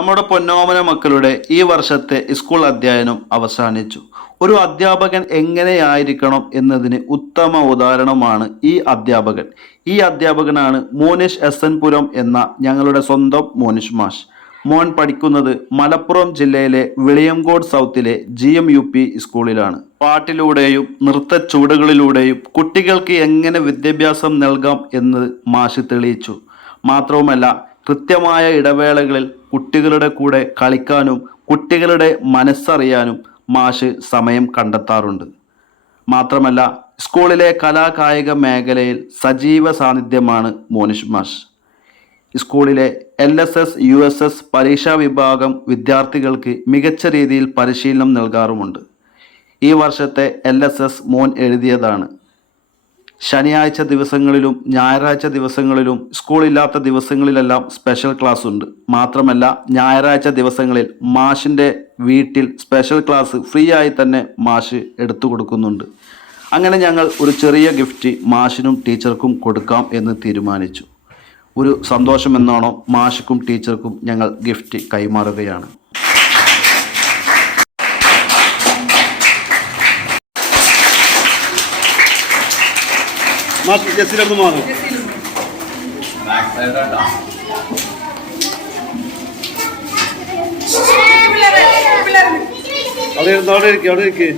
നമ്മുടെ പൊന്നോമന മക്കളുടെ ഈ വർഷത്തെ സ്കൂൾ അധ്യയനം അവസാനിച്ചു. ഒരു അധ്യാപകൻ എങ്ങനെയായിരിക്കണം എന്നതിന് ഉത്തമ ഉദാഹരണമാണ് ഈ അധ്യാപകൻ. ഈ അധ്യാപകനാണ് മോനിഷ് എസ് എൻ പുരം എന്ന ഞങ്ങളുടെ സ്വന്തം മോനിഷ് മാഷ്. മോൻ പഠിക്കുന്നത് മലപ്പുറം ജില്ലയിലെ വിളിയംകോട് സൗത്തിലെ ജി എം യു പി സ്കൂളിലാണ് പാട്ടിലൂടെയും നൃത്ത ചുവടുകളിലൂടെയും കുട്ടികൾക്ക് എങ്ങനെ വിദ്യാഭ്യാസം നൽകാം എന്ന് മാഷ് തെളിയിച്ചു. മാത്രവുമല്ല കൃത്യമായ ഇടവേളകളിൽ കുട്ടികളുടെ കൂടെ കളിക്കാനും കുട്ടികളുടെ മനസ്സറിയാനും മാഷ് സമയം കണ്ടെത്താറുണ്ട്. മാത്രമല്ല സ്കൂളിലെ കലാകായിക മേഖലയിൽ സജീവ സാന്നിധ്യമാണ് മോനിഷ് മാഷ്. സ്കൂളിലെ L S S U S S പരീക്ഷാ വിഭാഗം വിദ്യാർത്ഥികൾക്ക് മികച്ച രീതിയിൽ പരിശീലനം നൽകാറുമുണ്ട്. ഈ വർഷത്തെ എൽ എസ് എസ് മോൻ എഴുതിയതാണ്. ശനിയാഴ്ച ദിവസങ്ങളിലും ഞായറാഴ്ച ദിവസങ്ങളിലും സ്കൂളില്ലാത്ത ദിവസങ്ങളിലെല്ലാം സ്പെഷ്യൽ ക്ലാസ് ഉണ്ട്. മാത്രമല്ല ഞായറാഴ്ച ദിവസങ്ങളിൽ മാഷിന്റെ വീട്ടിൽ സ്പെഷ്യൽ ക്ലാസ് ഫ്രീ ആയി തന്നെ മാഷ് എടുത്തു കൊടുക്കുന്നുണ്ട്. അങ്ങനെ ഞങ്ങൾ ഒരു ചെറിയ ഗിഫ്റ്റ് മാഷിനും ടീച്ചർക്കും കൊടുക്കാം എന്ന് തീരുമാനിച്ചു. ഒരു സന്തോഷമെന്നോണം മാഷിക്കും ടീച്ചർക്കും ഞങ്ങൾ ഗിഫ്റ്റ് കൈമാറുകയാണ്. മാഷ് ജസ്സിലൊന്ന് മാറും അവിടെ ഇരുന്ന് അവിടെ ഇരിക്കും അവിടെ ഇരിക്കും.